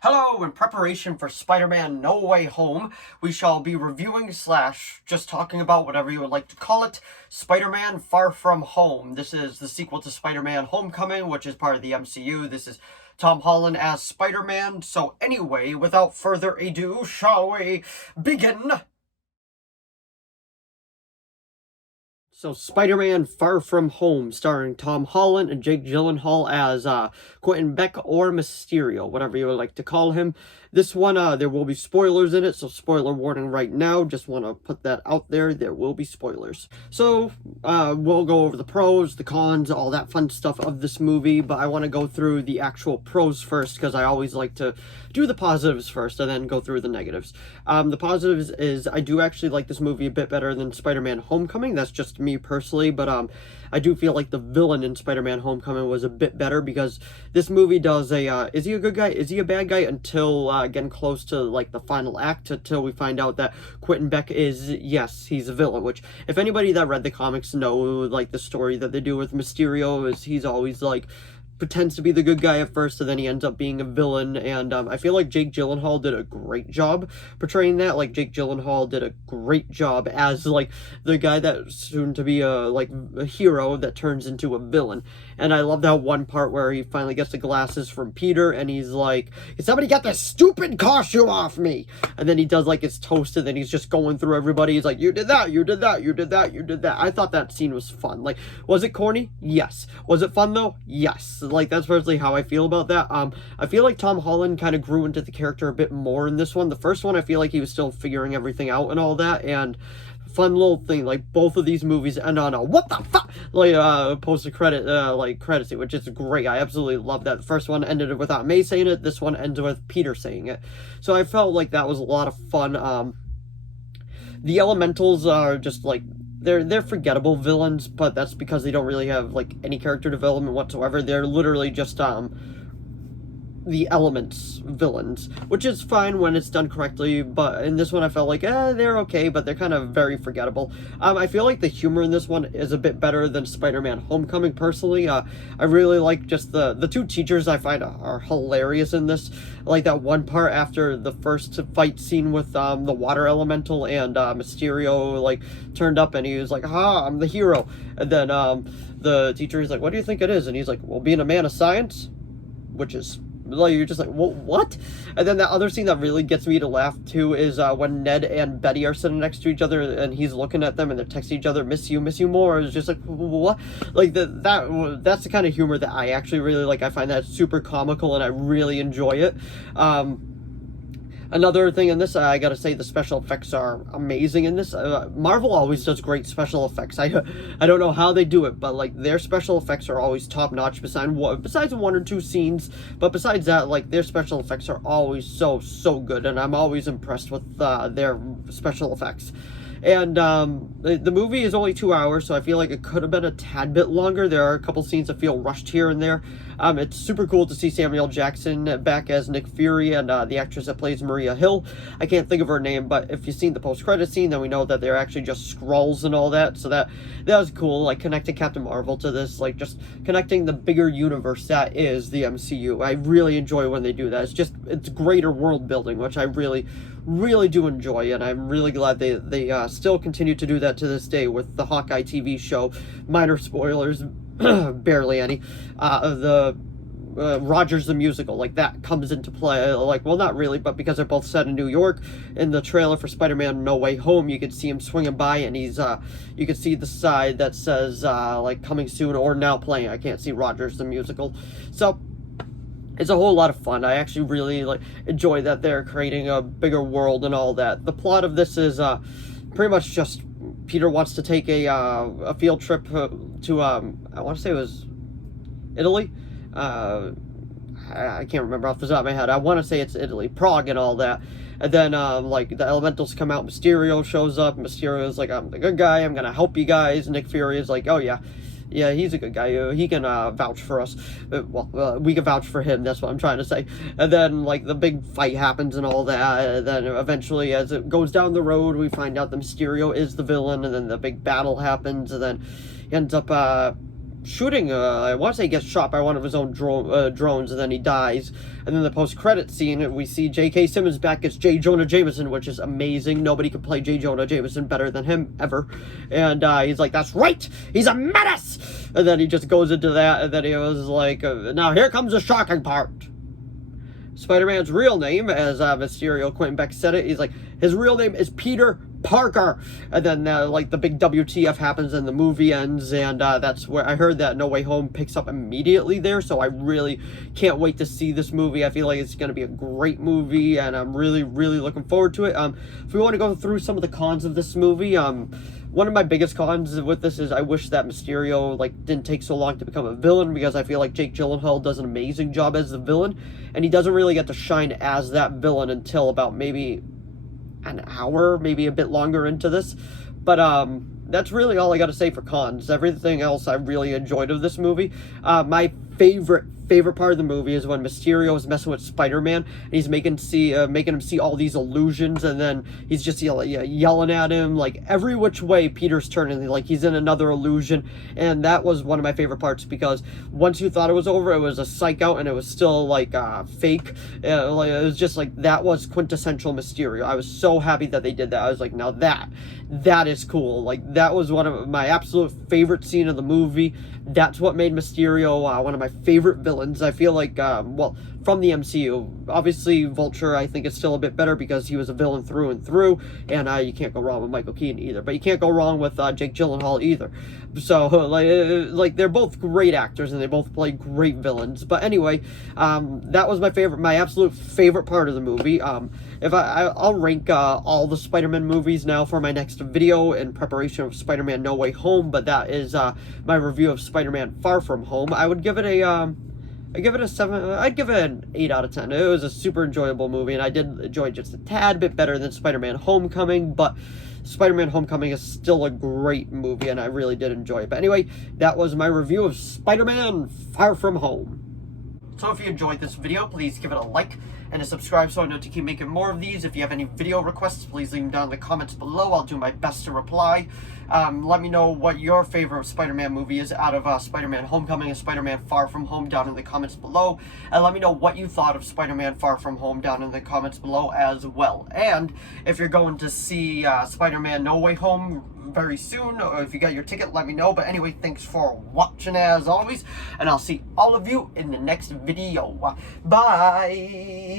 Hello, in preparation for Spider-Man No Way Home, we shall be reviewing / just talking about whatever you would like to call it, Spider-Man Far From Home. This is the sequel to Spider-Man Homecoming, which is part of the MCU. This is Tom Holland as Spider-Man. So anyway, without further ado, shall we begin? So, Spider-Man Far From Home, starring Tom Holland and Jake Gyllenhaal as Quentin Beck or Mysterio, whatever you would like to call him. This one, there will be spoilers in it, so spoiler warning right now. Just want to put that out there. There will be spoilers. So, we'll go over the pros, the cons, all that fun stuff of this movie, but I want to go through the actual pros first, because I always like to do the positives first and then go through the negatives. The positives is I do actually like this movie a bit better than Spider-Man Homecoming. That's just me personally, but I do feel like the villain in Spider-Man Homecoming was a bit better, because this movie does a is he a good guy, is he a bad guy, until getting close to like the final act, until we find out that Quentin Beck is, yes, he's a villain, which if anybody that read the comics know, like the story that they do with Mysterio is he's always like pretends to be the good guy at first, and then he ends up being a villain, and I feel like Jake Gyllenhaal did a great job portraying that. Like, Jake Gyllenhaal did a great job as, like, the guy that's soon to be a hero that turns into a villain. And I love that one part where he finally gets the glasses from Peter, and he's like, "Can somebody get this stupid costume off me?" And then he does, like, his toast, and then he's just going through everybody. He's like, "You did that, you did that, you did that, you did that." I thought that scene was fun. Like, was it corny? Yes. Was it fun, though? Yes. Like, that's personally how I feel about that. I feel like Tom Holland kind of grew into the character a bit more in this one. The first one, I feel like he was still figuring everything out and all that, and fun little thing, like, both of these movies end on a "what the fuck," like, post-credit, credit scene, which is great. I absolutely love that. The first one ended without May saying it, this one ends with Peter saying it. So I felt like that was a lot of fun. The Elementals are just, like, they're forgettable villains, but that's because they don't really have, like, any character development whatsoever. They're literally just, the Elements villains, which is fine when it's done correctly, but in this one I felt like, they're okay, but they're kind of very forgettable. I feel like the humor in this one is a bit better than Spider-Man Homecoming, personally. I really like just the two teachers I find are hilarious in this. Like that one part after the first fight scene with the water elemental, and Mysterio, like, turned up and he was like, "Ha, I'm the hero." And then the teacher is like, "What do you think it is?" And he's like, "Well, being a man of science," which is, like, you're just like, well, what? And then that other scene that really gets me to laugh too is when Ned and Betty are sitting next to each other, and he's looking at them, and they're texting each other, miss you more." It's just like, what? Like, that's the kind of humor that I actually really like. I find that super comical, and I really enjoy it. Another thing in this, I gotta say, the special effects are amazing in this. Marvel always does great special effects. I don't know how they do it, but, like, their special effects are always top notch. Besides one or two scenes, but besides that, like, their special effects are always so good, and I'm always impressed with their special effects. And the movie is only 2 hours, so I feel like it could have been a tad bit longer. There are a couple scenes that feel rushed here and there. It's super cool to see Samuel Jackson back as Nick Fury, and the actress that plays Maria Hill. I can't think of her name, but if you've seen the post-credit scene, then we know that they're actually just Skrulls and all that. So that was cool, like, connecting Captain Marvel to this, like, just connecting the bigger universe that is the MCU. I really enjoy when they do that. It's greater world building, which I really do enjoy, and I'm really glad they still continue to do that to this day with the Hawkeye TV show. Minor spoilers, barely any. The Rogers the Musical, like, that comes into play. Like, well, not really, but because they're both set in New York. In the trailer for Spider-Man No Way Home, you could see him swinging by, and he's you could see the side that says like, coming soon or now playing. I can't see Rogers the Musical. So it's a whole lot of fun. I actually really, like, enjoy that they're creating a bigger world and all that. The plot of this is pretty much just Peter wants to take a field trip to I want to say it was Italy. I can't remember off the top of my head. I want to say it's Italy, Prague, and all that. And then, like, the Elementals come out. Mysterio shows up. Mysterio's like, "I'm the good guy. I'm gonna help you guys." Nick Fury is like, "Oh yeah, he's a good guy. He can vouch for us. We can vouch for him." That's what I'm trying to say. And then, like, the big fight happens and all that. And then eventually, as it goes down the road, we find out the Mysterio is the villain. And then the big battle happens. And then he ends up shooting, I want to say he gets shot by one of his own drones, and then he dies. And then the post-credit scene, we see J.K. Simmons back as J. Jonah Jameson, which is amazing. Nobody could play J. Jonah Jameson better than him, ever. And he's like, that's right! He's a menace! And then he just goes into that, and then he was like, now here comes the shocking part. Spider-Man's real name, as Mysterio, Quentin Beck said it, he's like, his real name is Peter Parker. And then like the big WTF happens and the movie ends, and that's where I heard that No Way Home picks up immediately there, so I really can't wait to see this movie. I feel like it's going to be a great movie, and I'm really looking forward to it. If we want to go through some of the cons of this movie, one of my biggest cons with this is I wish that Mysterio didn't take so long to become a villain, because I feel like Jake Gyllenhaal does an amazing job as the villain, and he doesn't really get to shine as that villain until about maybe an hour, maybe a bit longer into this. But that's really all I got to say for cons. Everything else I really enjoyed of this movie. My favorite part of the movie is when Mysterio is messing with Spider-Man, and he's making him see all these illusions, and then he's just yelling at him like every which way Peter's turning, like he's in another illusion. And that was one of my favorite parts, because once you thought it was over, it was a psych out, and it was still fake. It was just like, that was quintessential Mysterio. I was so happy that they did that. I was like, now that is cool. Like, that was one of my absolute favorite scene of the movie. That's what made Mysterio one of my favorite villains. I feel like, well, from the MCU, obviously Vulture I think is still a bit better, because he was a villain through and through, and you can't go wrong with Michael Keaton either, but you can't go wrong with Jake Gyllenhaal either. So like they're both great actors, and they both play great villains. But anyway, that was my absolute favorite part of the movie. If I'll rank all the Spider-Man movies now for my next video in preparation of Spider-Man No Way Home, but that is my review of Spider-Man Far From Home. I would give it a I'd give it a 7. I'd give it an 8 out of 10. It was a super enjoyable movie, and I did enjoy it just a tad bit better than Spider-Man Homecoming, but Spider-Man Homecoming is still a great movie, and I really did enjoy it. But anyway, that was my review of Spider-Man Far From Home. So if you enjoyed this video, please give it a like and a subscribe so I know to keep making more of these. If you have any video requests, please leave them down in the comments below. I'll do my best to reply. Let me know what your favorite Spider-Man movie is out of Spider-Man Homecoming and Spider-Man Far From Home down in the comments below. And let me know what you thought of Spider-Man Far From Home down in the comments below as well. And if you're going to see Spider-Man No Way Home very soon, or if you got your ticket, let me know. But anyway, thanks for watching as always, and I'll see all of you in the next video. Bye!